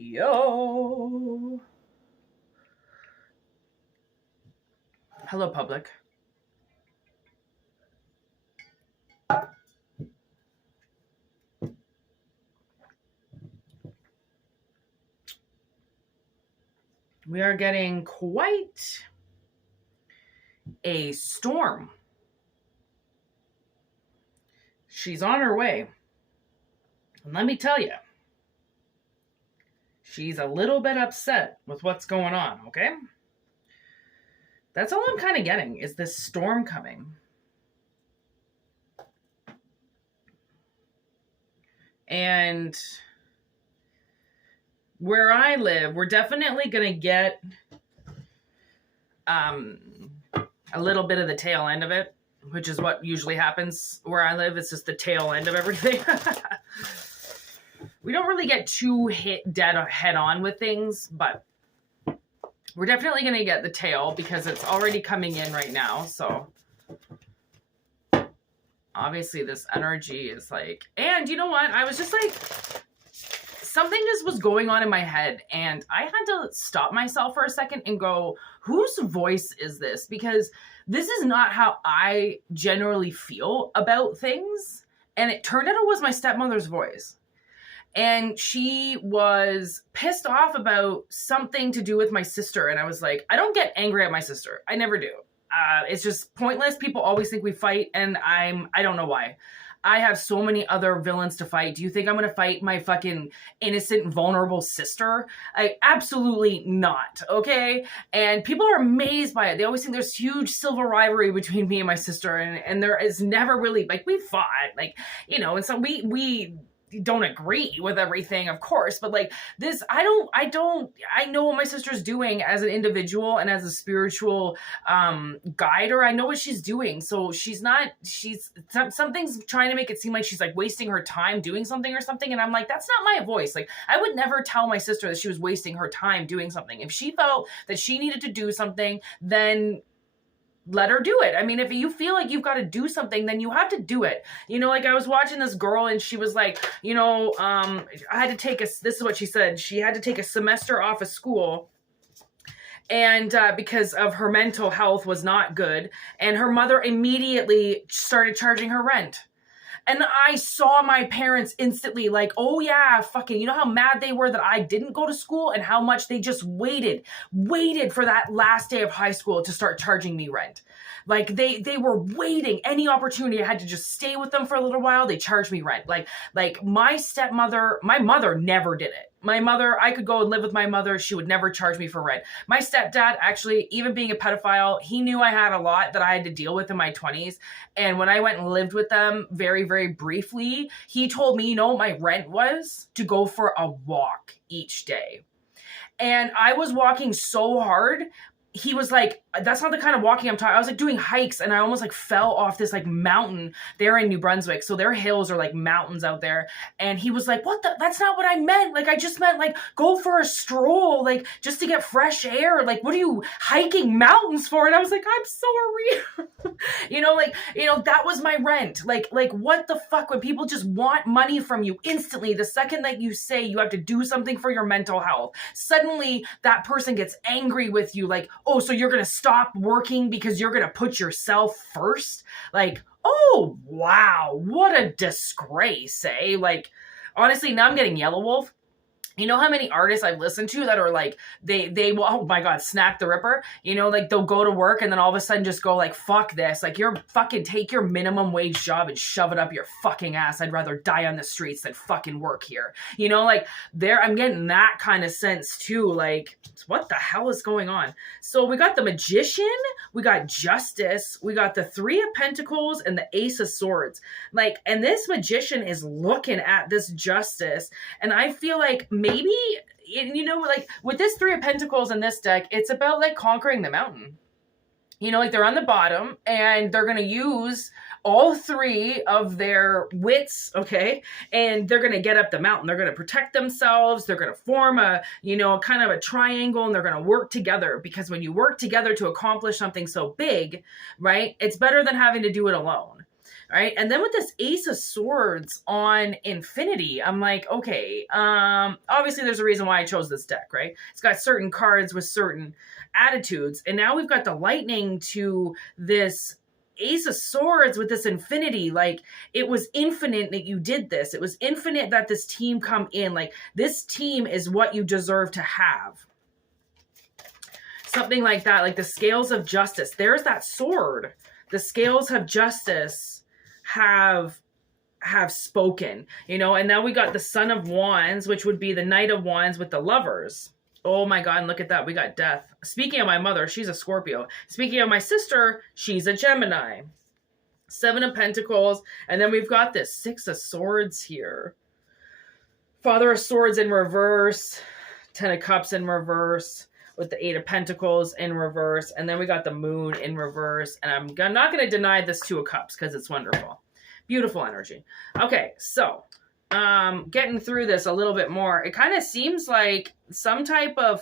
Yo. Hello, public. We are getting quite a storm. She's on her way. And let me tell you, she's a little bit upset with what's going on, okay? That's all I'm kind of getting, is this storm coming. And where I live, we're definitely going to get a little bit of the tail end of it, which is what usually happens where I live. It's just the tail end of everything. We don't really get too hit dead head on with things, but we're definitely going to get the tail because it's already coming in right now. So obviously this energy is like, and you know what? I was just like, something just was going on in my head and I had to stop myself for a second and go, whose voice is this? Because this is not how I generally feel about things. And it turned out it was my stepmother's voice. And she was pissed off about something to do with my sister. And I was like, I don't get angry at my sister. I never do. It's just pointless. People always think we fight. And I don't know why. I have so many other villains to fight. Do you think I'm going to fight my fucking innocent, vulnerable sister? Absolutely not. Okay. And people are amazed by it. They always think there's huge civil rivalry between me and my sister. And there is never really, like, we fought, like, you know, and so we don't agree with everything, of course, but like this, I know what my sister's doing as an individual and as a spiritual guider. I know what she's doing. So something's trying to make it seem like she's like wasting her time doing something or something. And I'm like, that's not my voice. Like, I would never tell my sister that she was wasting her time doing something. If she felt that she needed to do something, then let her do it. I mean, if you feel like you've got to do something, then you have to do it. You know, like I was watching this girl and she was like, you know, I had to take this is what she said. She had to take a semester off of school and because of her mental health was not good. And her mother immediately started charging her rent. And I saw my parents instantly like, oh yeah, fucking, you know how mad they were that I didn't go to school and how much they just waited for that last day of high school to start charging me rent. Like they were waiting any opportunity. I had to just stay with them for a little while. They charged me rent. Like my mother never did it. My mother, I could go and live with my mother. She would never charge me for rent. My stepdad, actually, even being a pedophile, he knew I had a lot that I had to deal with in my 20s. And when I went and lived with them very, very briefly, he told me, you know what my rent was? To go for a walk each day. And I was walking so hard. He was like, that's not the kind of walking I'm talking. I was like doing hikes and I almost like fell off this like mountain there in New Brunswick. So their hills are like mountains out there. And he was like, that's not what I meant. Like, I just meant like go for a stroll, like just to get fresh air. Like, what are you hiking mountains for? And I was like, I'm sorry. That was my rent. Like what the fuck when people just want money from you instantly, the second that you say you have to do something for your mental health, suddenly that person gets angry with you. Like, oh, so you're going to stop working because you're going to put yourself first? Like, oh, wow, what a disgrace, eh? Like, honestly, now I'm getting Yellow Wolf. You know how many artists I've listened to that are like, they will, oh my God, Snack the Ripper. You know, like they'll go to work and then all of a sudden just go like, fuck this. Like, you're fucking take your minimum wage job and shove it up your fucking ass. I'd rather die on the streets than fucking work here. You know, like I'm getting that kind of sense too. Like, what the hell is going on? So we got the Magician, we got Justice, we got the Three of Pentacles and the Ace of Swords. Like, and this Magician is looking at this Justice. And I feel like maybe, you know, like with this Three of Pentacles in this deck, it's about like conquering the mountain. You know, like they're on the bottom and they're going to use all three of their wits, okay? And they're going to get up the mountain. They're going to protect themselves. They're going to form a, you know, kind of a triangle, and they're going to work together, because when you work together to accomplish something so big, right, it's better than having to do it alone. right? And then with this Ace of Swords on Infinity, I'm like, okay, obviously there's a reason why I chose this deck, right? It's got certain cards with certain attitudes. And now we've got the Lightning to this Ace of Swords with this Infinity. Like, it was infinite that you did this. It was infinite that this team come in. Like, this team is what you deserve to have. Something like that, like the Scales of Justice. There's that sword. The Scales of Justice have spoken, you know. And now we got the Son of Wands, which would be the Knight of Wands with the Lovers. Oh my God, and look at that. We got Death. Speaking of my mother, she's a Scorpio. Speaking of my sister, she's a Gemini. Seven of Pentacles. And then we've got this Six of Swords here. Father of Swords in reverse. Ten of Cups in reverse. With the Eight of Pentacles in reverse. And then we got the Moon in reverse. And I'm not going to deny this Two of Cups because it's wonderful. Beautiful energy. Okay, so getting through this a little bit more, it kind of seems like some type of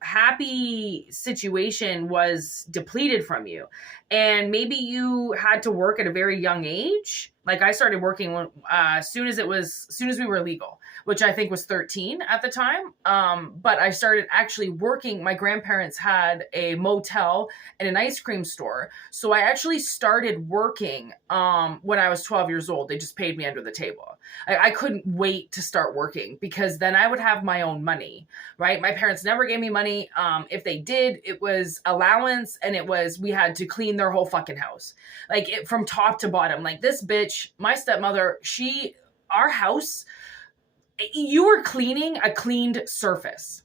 happy situation was depleted from you. And maybe you had to work at a very young age. Like, I started working when, as soon as we were legal, which I think was 13 at the time. But I started actually working. My grandparents had a motel and an ice cream store. So I actually started working when I was 12 years old. They just paid me under the table. I couldn't wait to start working because then I would have my own money, right? My parents never gave me money. If they did, it was allowance, and we had to clean their whole fucking house. Like, from top to bottom. Like, this bitch, my stepmother, our house, you were cleaning a cleaned surface.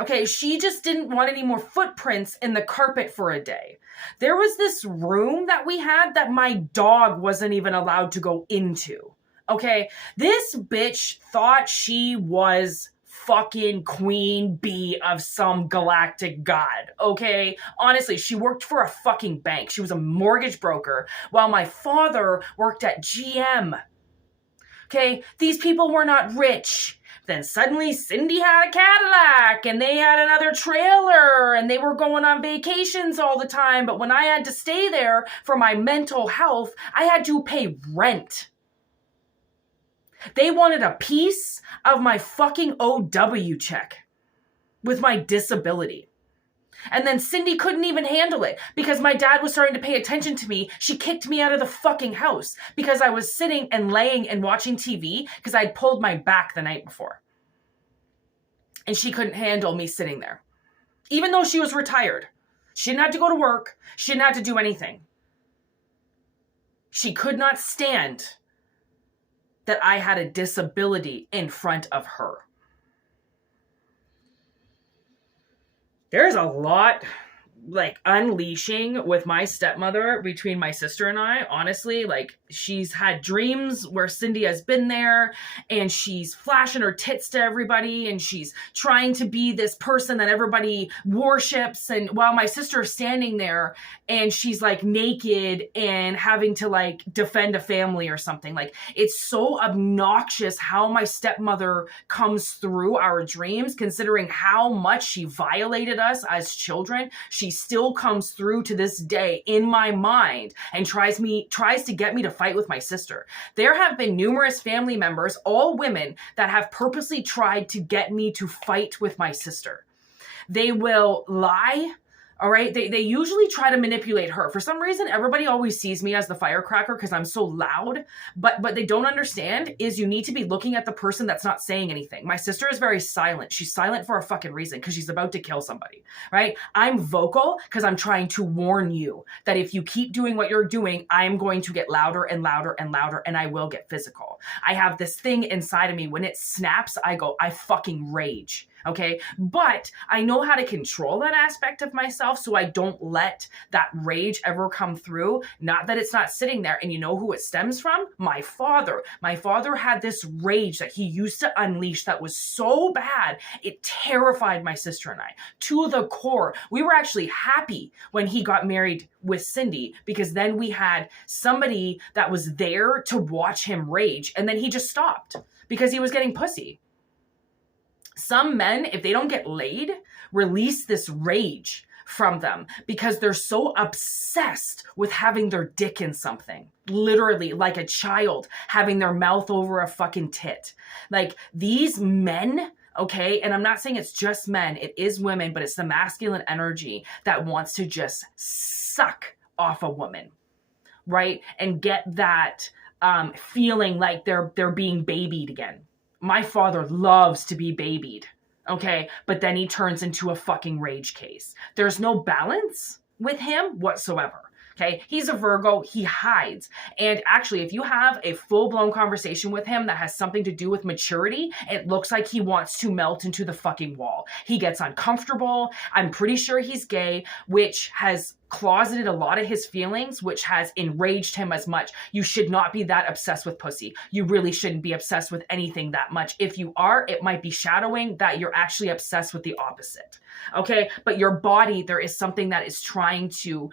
Okay, she just didn't want any more footprints in the carpet for a day. There was this room that we had that my dog wasn't even allowed to go into. Okay, this bitch thought she was fucking queen bee of some galactic god, okay? Honestly, she worked for a fucking bank. She was a mortgage broker while my father worked at GM. Okay, these people were not rich. Then suddenly Cindy had a Cadillac and they had another trailer and they were going on vacations all the time. But when I had to stay there for my mental health, I had to pay rent. They wanted a piece of my fucking OW check with my disability. And then Cindy couldn't even handle it because my dad was starting to pay attention to me. She kicked me out of the fucking house because I was sitting and laying and watching TV because I'd pulled my back the night before. And she couldn't handle me sitting there. Even though she was retired. She didn't have to go to work. She didn't have to do anything. She could not stand that I had a disability in front of her. There's a lot, like, unleashing with my stepmother between my sister and I. Honestly, like, she's had dreams where Cindy has been there and she's flashing her tits to everybody and she's trying to be this person that everybody worships. And while my sister is standing there and she's like naked and having to like defend a family or something. Like, it's so obnoxious how my stepmother comes through our dreams, considering how much she violated us as children. She still comes through to this day in my mind and tries to get me to fight with my sister. There have been numerous family members, all women, that have purposely tried to get me to fight with my sister. They will lie. All right. They usually try to manipulate her. For some reason, everybody always sees me as the firecracker because I'm so loud. But they don't understand is you need to be looking at the person that's not saying anything. My sister is very silent. She's silent for a fucking reason because she's about to kill somebody. Right. I'm vocal because I'm trying to warn you that if you keep doing what you're doing, I'm going to get louder and louder and louder and I will get physical. I have this thing inside of me. When it snaps, I fucking rage. Okay. But I know how to control that aspect of myself so I don't let that rage ever come through. Not that it's not sitting there. And you know who it stems from? My father. My father had this rage that he used to unleash that was so bad. It terrified my sister and I to the core. We were actually happy when he got married with Cindy because then we had somebody that was there to watch him rage. And then he just stopped because he was getting pussy. Some men, if they don't get laid, release this rage from them because they're so obsessed with having their dick in something. Literally, like a child having their mouth over a fucking tit. Like these men, okay, and I'm not saying it's just men, it is women, but it's the masculine energy that wants to just suck off a woman, right? And get that feeling like they're being babied again. My father loves to be babied. Okay, but then he turns into a fucking rage case. There's no balance with him whatsoever. Okay, he's a Virgo, he hides. And actually, if you have a full-blown conversation with him that has something to do with maturity, it looks like he wants to melt into the fucking wall. He gets uncomfortable. I'm pretty sure he's gay, which has closeted a lot of his feelings, which has enraged him as much. You should not be that obsessed with pussy. You really shouldn't be obsessed with anything that much. If you are, it might be shadowing that you're actually obsessed with the opposite. Okay, but your body, there is something that is trying to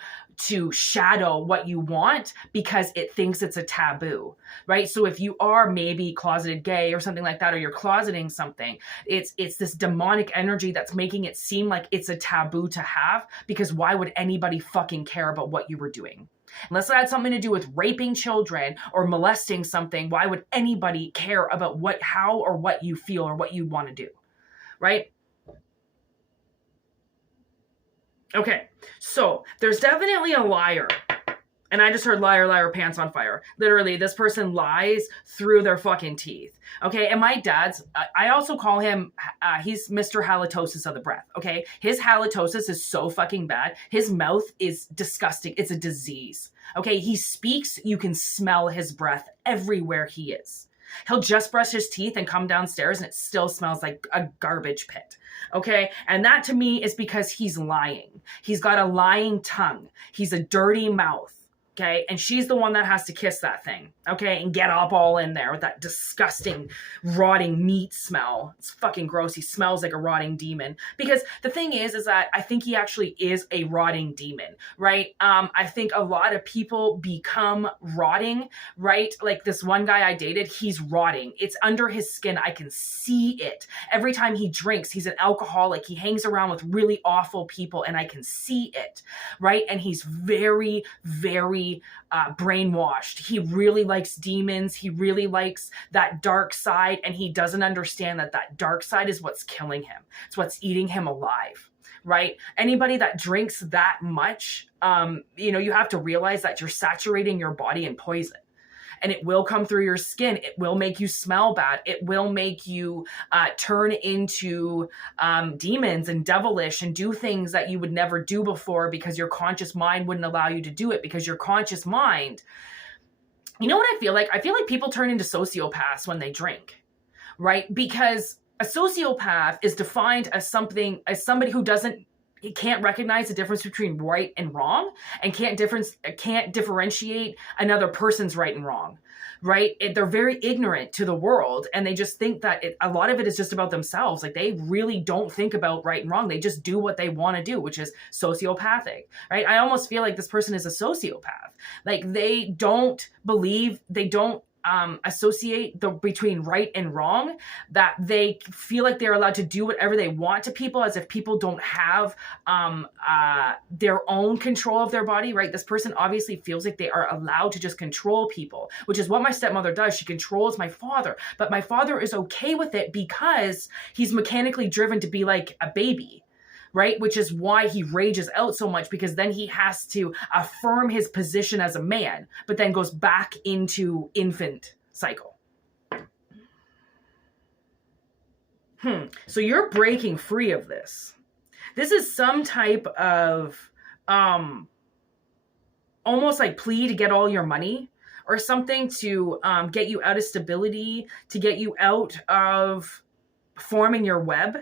shadow what you want because it thinks it's a taboo, right? So if you are maybe closeted gay or something like that, or you're closeting something, it's this demonic energy that's making it seem like it's a taboo to have, because why would anybody fucking care about what you were doing? Unless it had something to do with raping children or molesting something, why would anybody care about how or what you feel or what you want to do, right? Okay, so there's definitely a liar. And I just heard liar, liar, pants on fire. Literally, this person lies through their fucking teeth. Okay, and my dad's, I also call him, he's Mr. Halitosis of the breath. Okay, his halitosis is so fucking bad. His mouth is disgusting. It's a disease. Okay, he speaks, you can smell his breath everywhere he is. He'll just brush his teeth and come downstairs and it still smells like a garbage pit. Okay. And that to me is because he's lying. He's got a lying tongue. He's a dirty mouth. Okay. And she's the one that has to kiss that thing. Okay. And get up all in there with that disgusting rotting meat smell. It's fucking gross. He smells like a rotting demon. Because the thing is that I think he actually is a rotting demon, right? I think a lot of people become rotting, right? Like this one guy I dated, he's rotting. It's under his skin. I can see it. Every time he drinks, he's an alcoholic. He hangs around with really awful people and I can see it, right? And he's very, very brainwashed. He really likes demons. He really likes that dark side, and he doesn't understand that dark side is what's killing him. It's what's eating him alive, right? Anybody that drinks that much, you have to realize that you're saturating your body in poison. And it will come through your skin. It will make you smell bad. It will make you turn into demons and devilish and do things that you would never do before because your conscious mind wouldn't allow you to do it, because your conscious mind, you know what I feel like? I feel like people turn into sociopaths when they drink, right? Because a sociopath is defined as somebody who can't recognize the difference between right and wrong, and can't differentiate another person's right and wrong, right? They're very ignorant to the world, and they just think that a lot of it is just about themselves. Like they really don't think about right and wrong. They just do what they want to do, which is sociopathic, right? I almost feel like this person is a sociopath. Like they don't associate between right and wrong, that they feel like they're allowed to do whatever they want to people, as if people don't have their own control of their body, right? This person obviously feels like they are allowed to just control people, which is what my stepmother does. She controls my father, but my father is okay with it because he's mechanically driven to be like a baby, right? Which is why he rages out so much, because then he has to affirm his position as a man, but then goes back into infant cycle. So you're breaking free of this. This is some type of almost like plea to get all your money or something, to get you out of stability, to get you out of forming your web.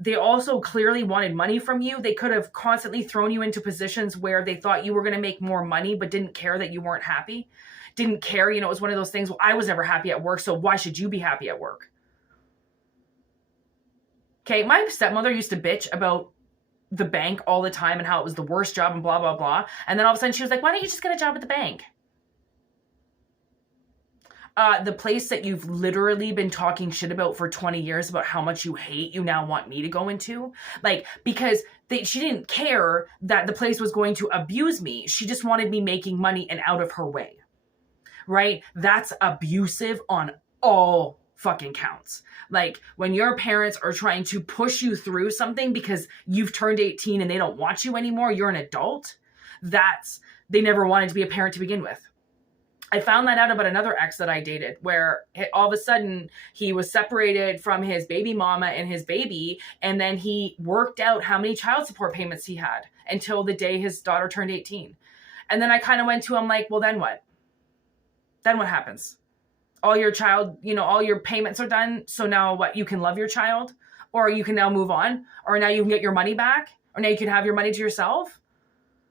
They also clearly wanted money from you. They could have constantly thrown you into positions where they thought you were going to make more money, but didn't care that you weren't happy. Didn't care. It was one of those things. Well, I was never happy at work, so why should you be happy at work? Okay. My stepmother used to bitch about the bank all the time and how it was the worst job and blah, blah, blah. And then all of a sudden she was like, why don't you just get a job at the bank? The place that you've literally been talking shit about for 20 years about how much you hate, you now want me to go into? Like, because she didn't care that the place was going to abuse me. She just wanted me making money and out of her way. Right? That's abusive on all fucking counts. Like, when your parents are trying to push you through something because you've turned 18 and they don't want you anymore, you're an adult, they never wanted to be a parent to begin with. I found that out about another ex that I dated, where all of a sudden he was separated from his baby mama and his baby, and then he worked out how many child support payments he had until the day his daughter turned 18. And then I kind of went to him like, well, then what? Then what happens? All your all your payments are done. So now what? You can love your child, or you can now move on, or now you can get your money back, or now you can have your money to yourself.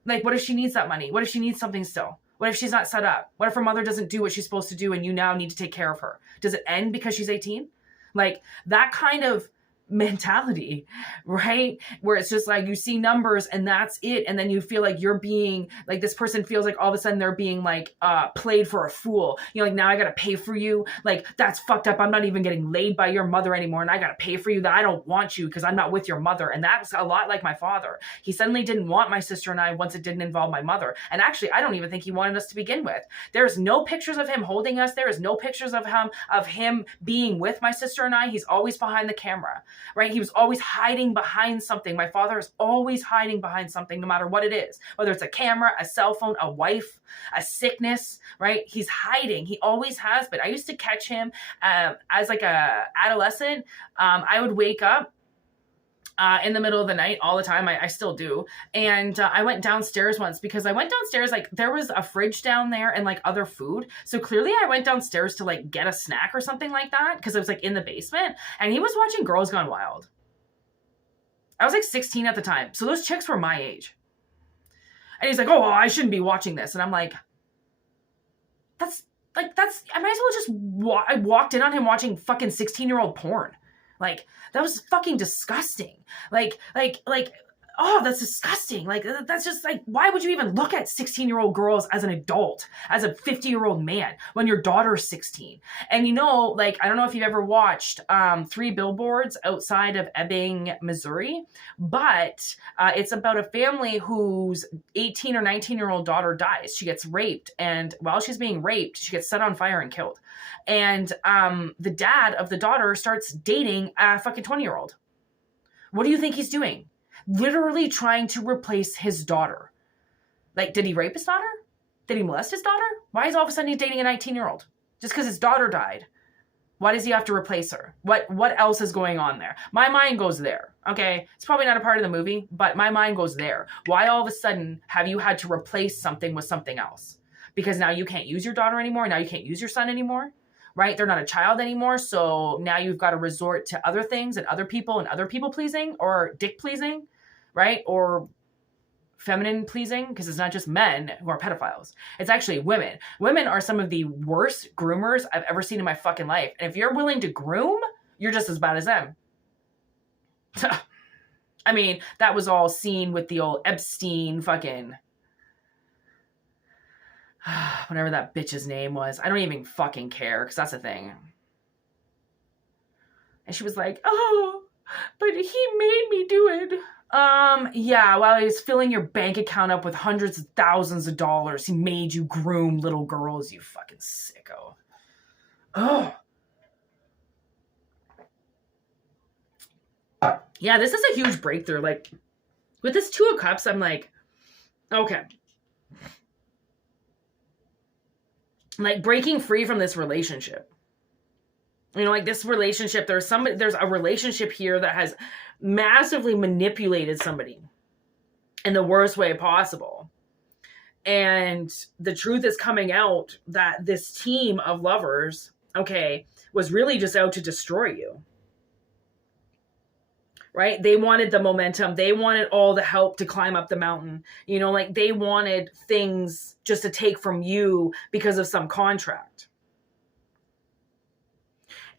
Like, what if she needs that money? What if she needs something still? What if she's not set up? What if her mother doesn't do what she's supposed to do and you now need to take care of her? Does it end because she's 18? Like, that kind of mentality, right? Where it's just like you see numbers and that's it, and then you feel like you're being like, this person feels like all of a sudden they're being like played for a fool. Like, now I gotta pay for you. Like, that's fucked up. I'm not even getting laid by your mother anymore, and I gotta pay for you. That I don't want you because I'm not with your mother. And that's a lot like my father. He suddenly didn't want my sister and I once it didn't involve my mother. And actually, I don't even think he wanted us to begin with. There's no pictures of him holding us. There is no pictures of him being with my sister and I. He's always behind the camera. Right? He was always hiding behind something. My father is always hiding behind something, no matter what it is, whether it's a camera, a cell phone, a wife, a sickness, right? He's hiding. He always has been. I used to catch him as like a adolescent. I would wake up in the middle of the night all the time. I still do. And I went downstairs once because I went downstairs, like there was a fridge down there and like other food. So clearly I went downstairs to like get a snack or something like that because it was like in the basement, and he was watching Girls Gone Wild. I was like 16 at the time. So those chicks were my age. And he's like, oh, well, I shouldn't be watching this. And I'm like, I might as well just, I walked in on him watching fucking 16-year-old porn. Like, that was fucking disgusting. Like, oh, that's disgusting. Like, that's just like, why would you even look at 16-year-old girls as an adult, as a 50-year-old man when your daughter's 16? And like, I don't know if you've ever watched 3 Billboards Outside of Ebbing, Missouri, but it's about a family whose 18 or 19-year-old daughter dies. She gets raped, and while she's being raped, she gets set on fire and killed. And the dad of the daughter starts dating a fucking 20-year-old. What do you think he's doing? Literally trying to replace his daughter. Like, did he rape his daughter? Did he molest his daughter? Why is all of a sudden he's dating a 19-year-old? Just because his daughter died. Why does he have to replace her? What else is going on there? My mind goes there, okay? It's probably not a part of the movie, but my mind goes there. Why all of a sudden have you had to replace something with something else? Because now you can't use your daughter anymore. Now you can't use your son anymore, right? They're not a child anymore. So now you've got to resort to other things and other people pleasing, or dick pleasing, right? Or feminine pleasing, because it's not just men who are pedophiles. It's actually women. Women are some of the worst groomers I've ever seen in my fucking life. And if you're willing to groom, you're just as bad as them. I mean, that was all seen with the old Epstein fucking... whatever that bitch's name was. I don't even fucking care, because that's the thing. And she was like, oh, but he made me do it. Yeah, while he was filling your bank account up with hundreds of thousands of dollars, he made you groom little girls, you fucking sicko. Oh. Yeah, this is a huge breakthrough. Like, with this 2 of Cups, I'm like, okay. Like, breaking free from this relationship. Like, this relationship, there's a relationship here that has massively manipulated somebody in the worst way possible. And the truth is coming out that this team of lovers, okay, was really just out to destroy you. Right? They wanted the momentum. They wanted all the help to climb up the mountain. Like, they wanted things just to take from you because of some contract.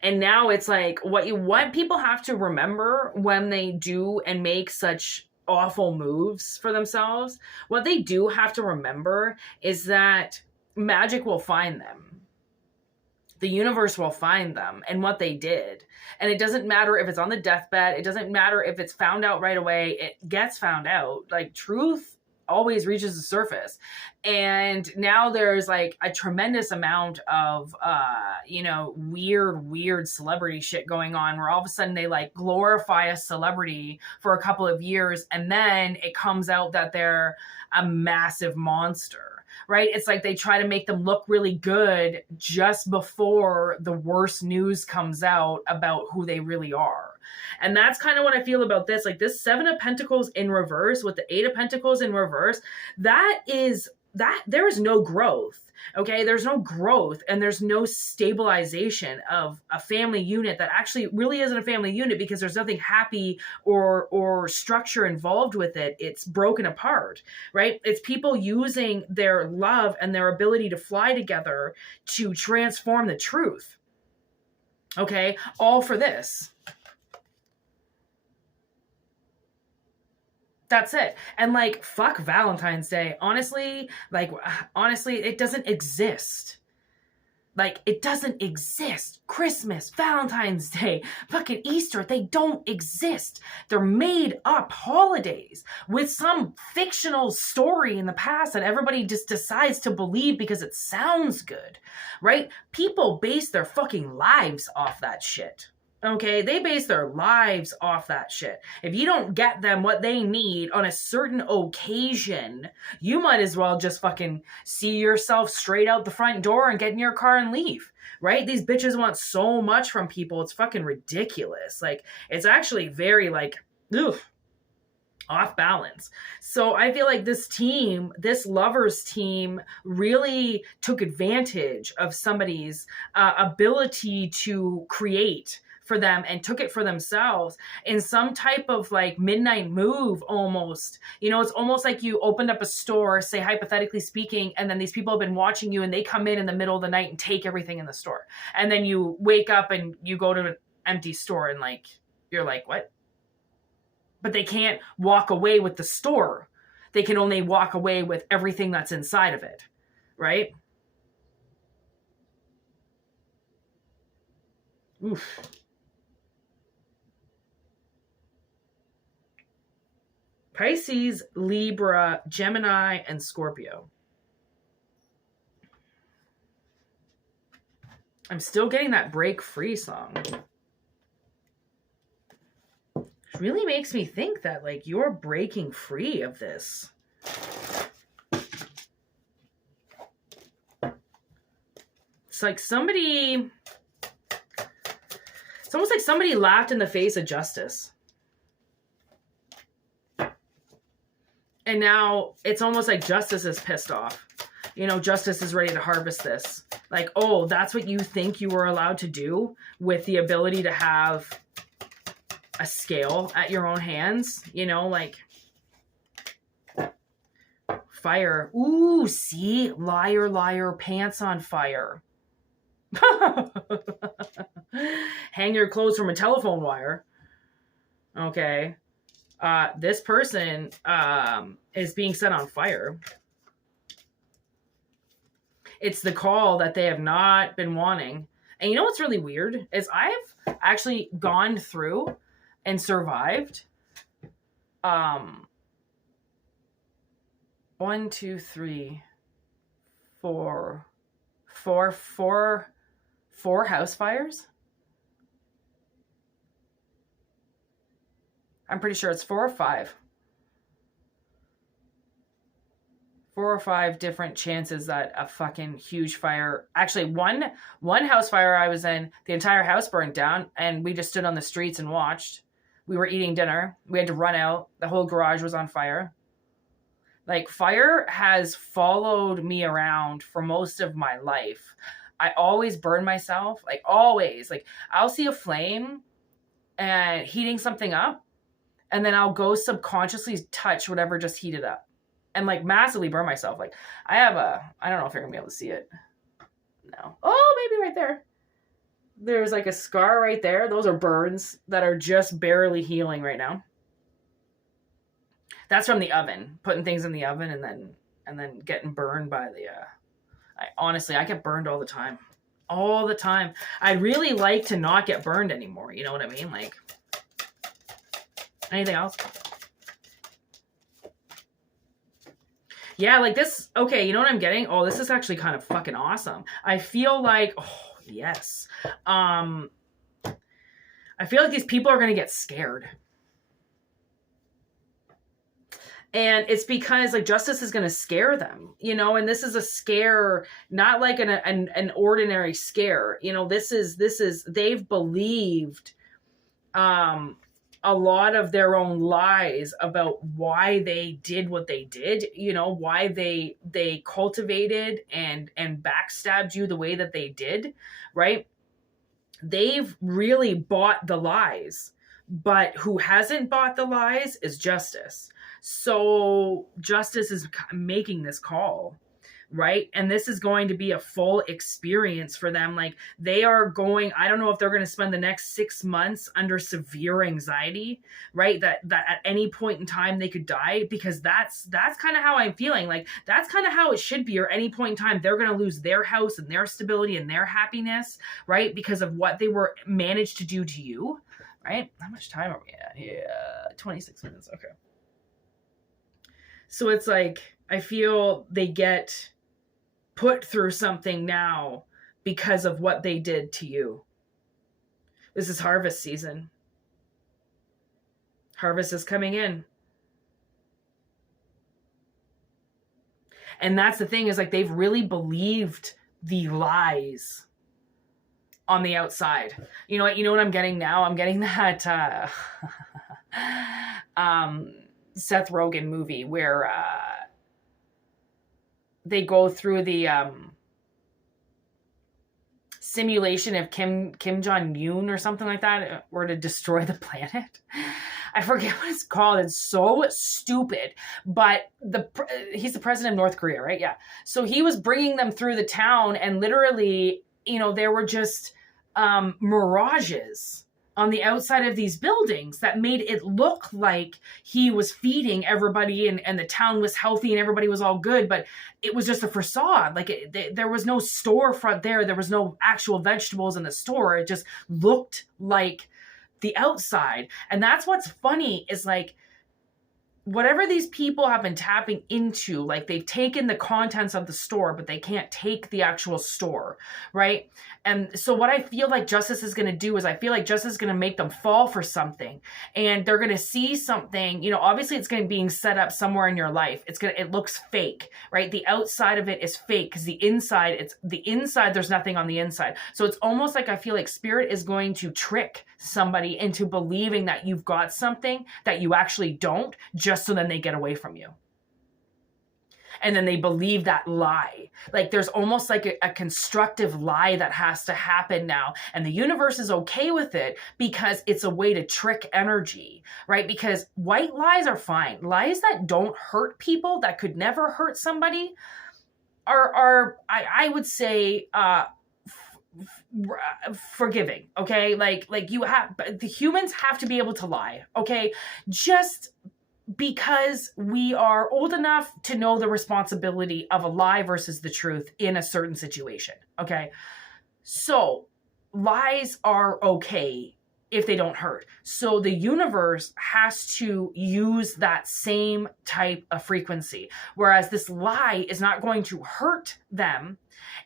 And now it's like, what people have to remember when they do and make such awful moves for themselves, what they do have to remember is that magic will find them. the universe will find them and what they did. And it doesn't matter if it's on the deathbed. It doesn't matter if it's found out right away. It gets found out. Like, truth always reaches the surface. And now there's like a tremendous amount of, weird celebrity shit going on, where all of a sudden they like glorify a celebrity for a couple of years. And then it comes out that they're a massive monster. Right? It's like they try to make them look really good just before the worst news comes out about who they really are. And that's kind of what I feel about this. Like, this 7 of Pentacles in reverse with the 8 of Pentacles in reverse, there is no growth. Okay, there's no growth and there's no stabilization of a family unit that actually really isn't a family unit, because there's nothing happy or structure involved with it. It's broken apart, right? It's people using their love and their ability to fly together to transform the truth. Okay, all for this. That's it. And like, fuck Valentine's Day. Honestly, it doesn't exist. Like, it doesn't exist. Christmas, Valentine's Day, fucking Easter, they don't exist. They're made up holidays with some fictional story in the past that everybody just decides to believe because it sounds good, right? People base their fucking lives off that shit. Okay, they base their lives off that shit. If you don't get them what they need on a certain occasion, you might as well just fucking see yourself straight out the front door and get in your car and leave, right? These bitches want so much from people. It's fucking ridiculous. Like, it's actually very like, off balance. So I feel like this team, this lovers team, really took advantage of somebody's ability to create for them and took it for themselves in some type of like midnight move almost. You know, it's almost like you opened up a store, say hypothetically speaking, and then these people have been watching you and they come in the middle of the night and take everything in the store. And then you wake up and you go to an empty store and like, you're like, what? But they can't walk away with the store. They can only walk away with everything that's inside of it, right? Oof. Pisces, Libra, Gemini, and Scorpio. I'm still getting that Break Free song. It really makes me think that, like, you're breaking free of this. It's like somebody... It's almost like somebody laughed in the face of justice. And now it's almost like justice is pissed off. You know, justice is ready to harvest this. Like, oh, that's what you think you were allowed to do with the ability to have a scale at your own hands? You know, like, fire. Ooh, see? Liar, liar, pants on fire. Hang your clothes from a telephone wire. Okay. This person is being set on fire. It's the call that they have not been wanting. And you know what's really weird is I've actually gone through and survived 1, 2, 3, 4 house fires. I'm pretty sure it's 4 or 5. 4 or 5 different chances that a fucking huge fire... Actually, one house fire I was in, the entire house burned down, and we just stood on the streets and watched. We were eating dinner. We had to run out. The whole garage was on fire. Like, fire has followed me around for most of my life. I always burn myself. Like, always. Like, I'll see a flame and heating something up, and then I'll go subconsciously touch whatever just heated up and like massively burn myself. Like, I don't know if you're gonna be able to see it. No. Oh, maybe right there. There's like a scar right there. Those are burns that are just barely healing right now. That's from the oven, putting things in the oven and then getting burned by the, I get burned all the time. all the time. I'd really like to not get burned anymore. You know what I mean? Like, anything else? Yeah, like this. Okay, you know what I'm getting? Oh, this is actually kind of fucking awesome. I feel like, oh, yes. I feel like these people are going to get scared. And it's because like justice is going to scare them, you know, and this is a scare, not like an ordinary scare. You know, this is, they've believed a lot of their own lies about why they did what they did, you know, why they cultivated and backstabbed you the way that they did, right? They've really bought the lies, but who hasn't bought the lies is justice. So justice is making this call, right? And this is going to be a full experience for them. Like they are going, I don't know if they're going to spend the next 6 months under severe anxiety, right? That at any point in time they could die, because that's kind of how I'm feeling. Like that's kind of how it should be, or any point in time they're going to lose their house and their stability and their happiness, right? Because of what they were managed to do to you, right? How much time are we at? Yeah, 26 minutes. Okay. So it's like, I feel they get put through something now because of what they did to you. This is harvest season. Harvest is coming in. And that's the thing, is like they've really believed the lies on the outside. You know what I'm getting now? I'm getting that Seth Rogen movie where they go through the simulation of Kim Jong-un or something like that, or to destroy the planet. I forget what it's called. It's so stupid. But he's the president of North Korea, right? Yeah. So he was bringing them through the town, and literally, you know, there were just mirages on the outside of these buildings that made it look like he was feeding everybody and the town was healthy and everybody was all good, but it was just a facade. Like there was no storefront there. There was no actual vegetables in the store. It just looked like the outside. And that's what's funny, is like, whatever these people have been tapping into, like they've taken the contents of the store, but they can't take the actual store, right? And so what I feel like justice is going to do is, I feel like justice is going to make them fall for something, and they're going to see something, you know, obviously it's going to be being set up somewhere in your life. It looks fake, right? The outside of it is fake, because the inside, there's nothing on the inside. So it's almost like, I feel like spirit is going to trick somebody into believing that you've got something that you actually don't, just so then they get away from you. And then they believe that lie. Like there's almost like a constructive lie that has to happen now. And the universe is okay with it, because it's a way to trick energy, right? Because white lies are fine. Lies that don't hurt people, that could never hurt somebody, are I would say, forgiving. Okay. Like the humans have to be able to lie. Okay. Just because we are old enough to know the responsibility of a lie versus the truth in a certain situation. Okay. So lies are okay if they don't hurt. So the universe has to use that same type of frequency. Whereas this lie is not going to hurt them.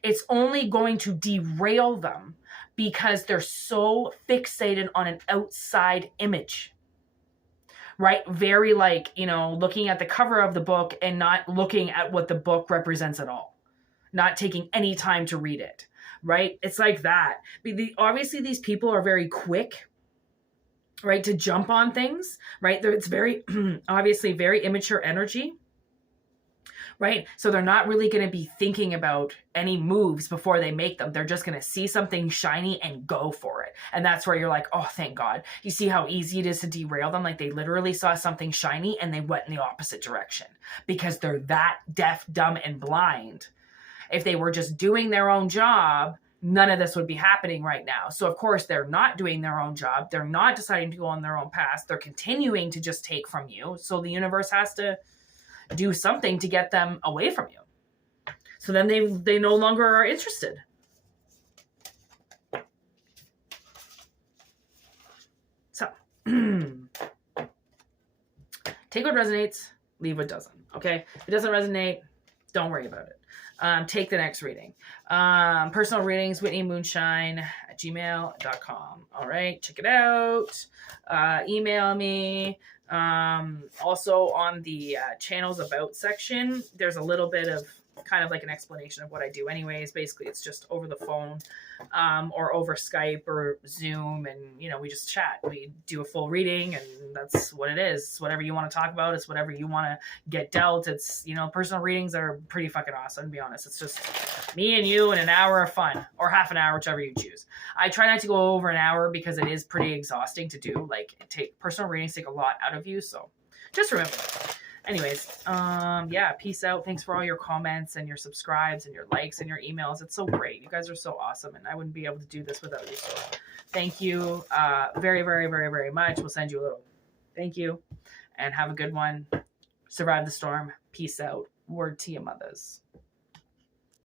It's only going to derail them, because they're so fixated on an outside image. Right? Very like, you know, looking at the cover of the book and not looking at what the book represents at all. Not taking any time to read it. Right? It's like that. Obviously, these people are very quick, right, to jump on things. Right? It's very, obviously, very immature energy. Right? So they're not really going to be thinking about any moves before they make them. They're just going to see something shiny and go for it. And that's where you're like, oh, thank God. You see how easy it is to derail them? Like they literally saw something shiny and they went in the opposite direction, because they're that deaf, dumb, and blind. If they were just doing their own job, none of this would be happening right now. So of course they're not doing their own job. They're not deciding to go on their own path. They're continuing to just take from you. So the universe has to do something to get them away from you. So then they no longer are interested. Take what resonates, leave what doesn't. Okay? If it doesn't resonate, don't worry about it. Take the next reading. Personal readings, whitneymoonshine@gmail.com. All right, check it out. Email me. Also on the channels about section, there's a little bit of kind of like an explanation of what I do anyways. Basically, it's just over the phone or over Skype or Zoom, and we just chat. We do a full reading, and that's what it is. It's whatever you want to talk about. It's whatever you want to get dealt. It's personal readings are pretty fucking awesome, to be honest. It's just me and you and an hour of fun, or half an hour, whichever you choose. I try not to go over an hour because it is pretty exhausting to do. Like, personal readings take a lot out of you, so just remember that. Anyways, yeah, peace out. Thanks for all your comments and your subscribes and your likes and your emails. It's so great. You guys are so awesome, and I wouldn't be able to do this without you. So thank you very, very, very, very much. We'll send you a little thank you, and have a good one. Survive the storm. Peace out. Word to your mothers.